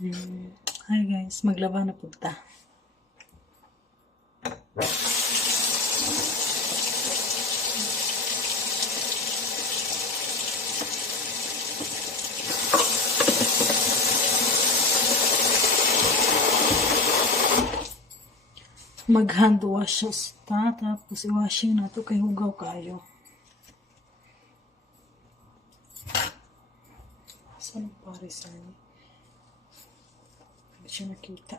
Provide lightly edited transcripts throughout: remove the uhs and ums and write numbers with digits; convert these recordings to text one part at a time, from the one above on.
Hi guys, maglaba na punta. Mag-hand wash siya, tapos i-washing na to kay hugaw kayo. Saan ang parisan? Hindi siya nakita.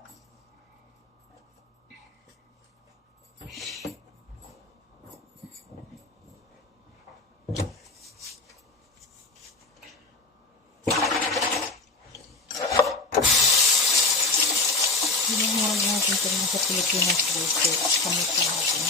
Hindi mo rin natin ito sa Pilipinas dito. Kamot na natin.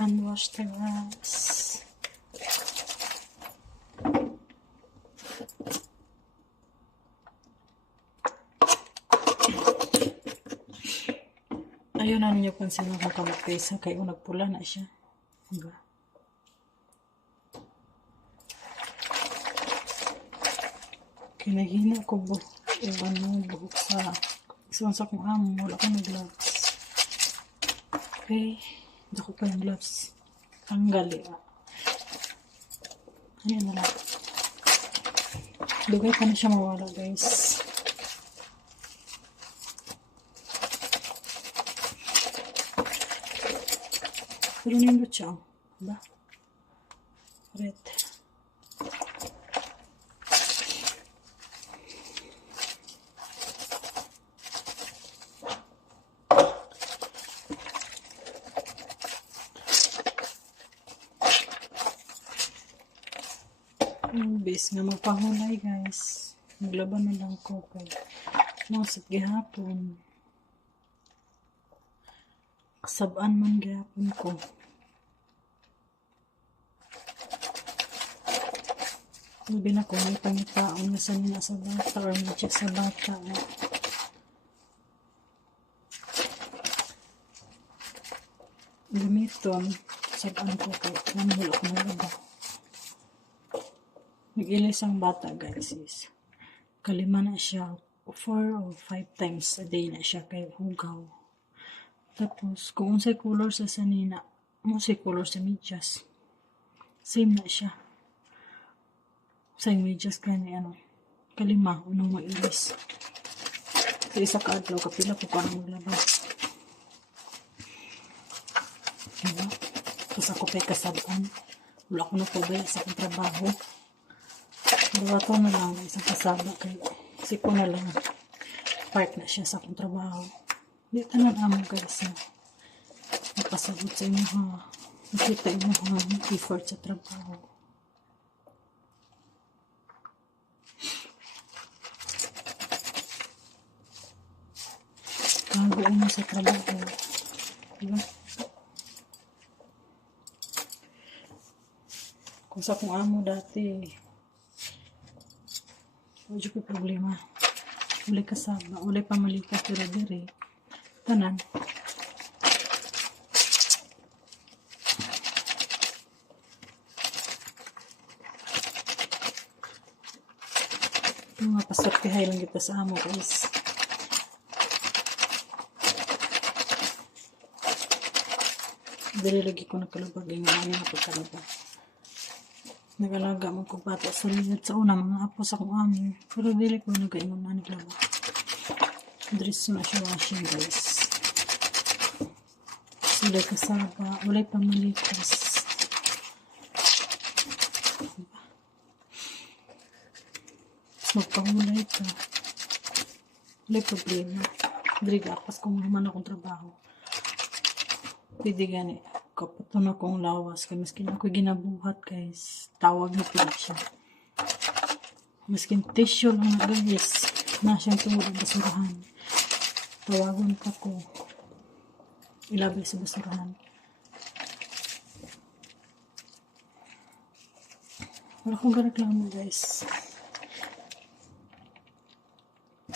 Hand wash the rice. Ayaw na ninyo pansin ng kamot kaysa kay nagpula na siya. Diba? Kinahina ko buhok sa kong amo. Wala ko nag-gloves. Okay. Hindi ko pa yung gloves. Tanggal eh. Ayan na lang. Dugay pa na siya mawala guys. Pero nindot siya. Diba? Red. Base nga magpahulay guys. Maglaban na lang ko kay masip gihapon. Kasabaan man gihapon ko. Sabi na ko may pangitaon na sa nila sa bata or may check sa bata. Gamiton. Sabaan ko kay namahulok ko na laba. Nag-ilis ang bata guys is kalima na siya 4 or 5 times a day na siya kay hugaw. Tapos kung unsay color sa sanina unsay color sa medyas same na siya sa medyas kani kalima unong mag-ilis sa isa ka adlaw kapila ko parang maglabas diba? Kasi ako pa'y kasabaan wala ko na pabaya sa akong trabaho. Dawato na lang isang kasama kay kasi ko na lang part na siya sa akong trabaho. Di tanan amo guys na napasabot sa inyo ha. Nakita inyo ha effort sa trabaho. Bago mo sa trabaho. Diba? Kung sa akong amo dati wala ko problema. Uli kasama, uli pamalikas pero dire. Tanan. Mga pasartihay lang kita sa amo guys. Dili lagi ko nakalabag yung mga pagkalabag. Nagalaga mo ko bata sa ligat sa una mga apo sa kong amin. Pero dili ko nagaingon na naglaba. Dress na siya washing guys. Sila kasaba. Walay pamalikas. Magpahulay ka. Walay problema. Dili gapas kung naman akong trabaho. Pwede gani. Kapato na kong lawas. Kaya maskin ako ginabuhat guys. Tawag na pwede siya. Maskin tissue lang na guys. Na siyang tungod ang basurahan. Tawagon ka ko. Ilabay sa basurahan. Wala akong reklamo guys.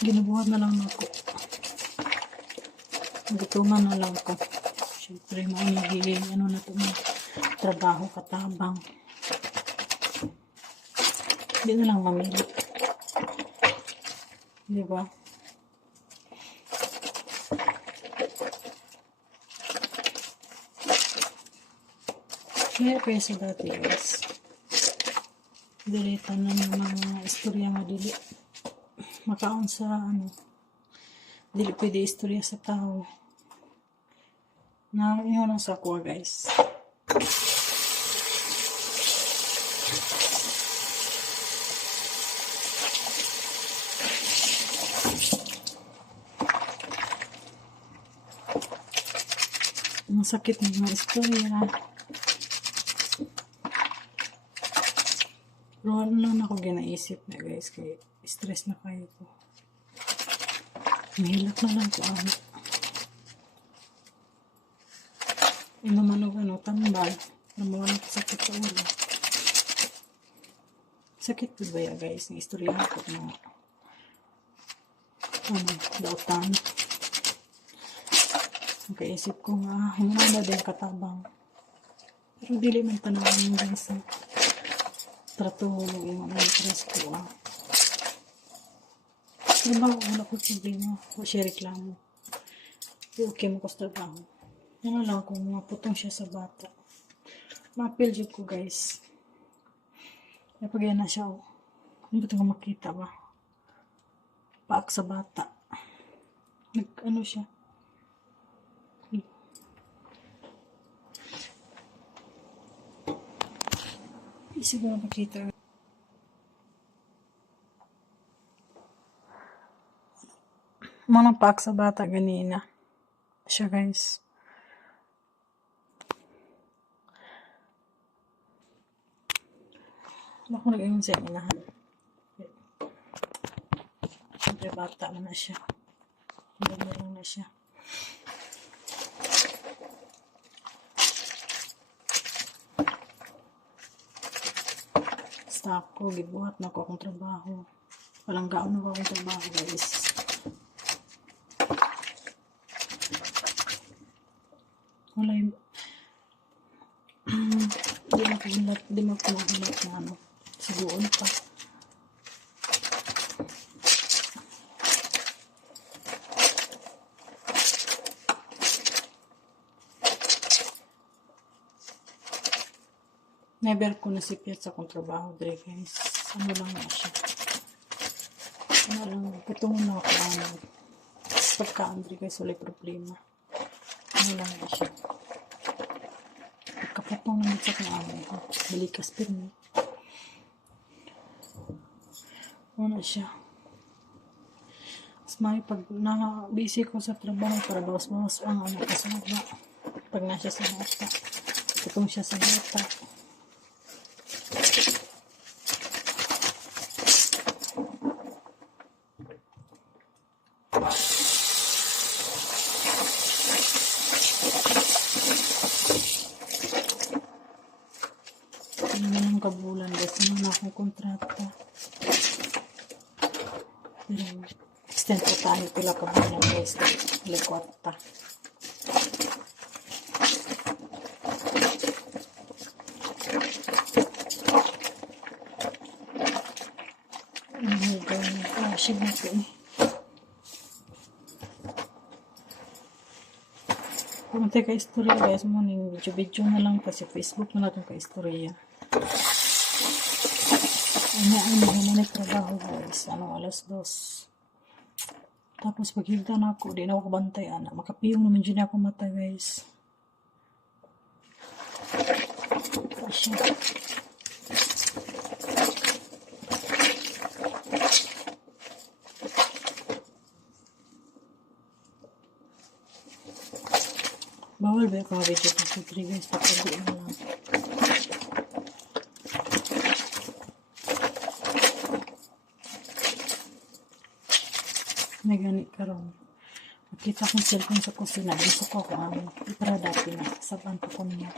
Ginabuhat na lang ako. Gutuman na lang ko. Siyempre, maunigilin. Ano na ito mga trabaho, katabang. Hindi na lang mamili. Diba? Kaya sa dati guys. Dilitan na ng mga istorya nga dili. Makaon sa ano. Dili pwede istorya sa tao. Na yun ang sa kuha guys. Masakit ng mga istorya. Pero ano lang ako ginaisip na guys. Kaya stress na kayo ko. Mahilap na lang ko ako. Inuman o ano, tambal. Namuha ko sakit sa ulo. Sakit po ba ya guys? Ng istorya ko na dautan. Nakaisip ko nga, hinala din katabang. Pero dili man panahon yung guys. Trato yung mga stress ko. Trabaho, wala ko problema. O siya reklamo. Okay mo ko sa trabaho. Ano lang kung maputong siya sa bata. Ma-appeal dyan ko guys. Kaya pag yan na siya, hindi ba ito makita ba? Paak sa bata. Ano siya? Siguro makita. Mga paak sa bata ganina. Siya guys. Ako nag-iyon siya inahan. Siyempre bata na siya. Hindi lang na siya. Basta ako, gibuhat na ako akong trabaho. Walang gaon na akong trabaho guys. Wala yung di makulat na ano. Siguon pa. Never ko nasipyat sa akong trabaho dre guys. Ano lang na siya. Ano lang, katungon na ako ano. Pagkaan dre guys, wala problema. Ano lang na siya. Pagkapatong naman sa kong amo ko. Balikas pirmi. Ano siya. Mas may pag busy ko sa trabaho para bawas-bawas ang ano kasama. Pag nasa sa bata. Katong siya sa bata. Ano kabulan guys, ano na akong kontrata. Pero extend po tayo pila kabulan guys, likwarta. Ano ganyan, flashing na po eh. Kung tayo ka-istorya guys, morning video na lang pa sa Facebook na natin ka-istorya. Ano trabaho guys, alas 2. Tapos paghilta na ako, di na ako kabantay, makapiyong naman dyan ako mata guys. Asya. Bawal ba yung kawit ito sa 3 guys? Tapago na lang. May ganit karon. Nakita kong cellphone sa kusina. Gusto ko kung ano. Para dati na. Saban pa ko niya.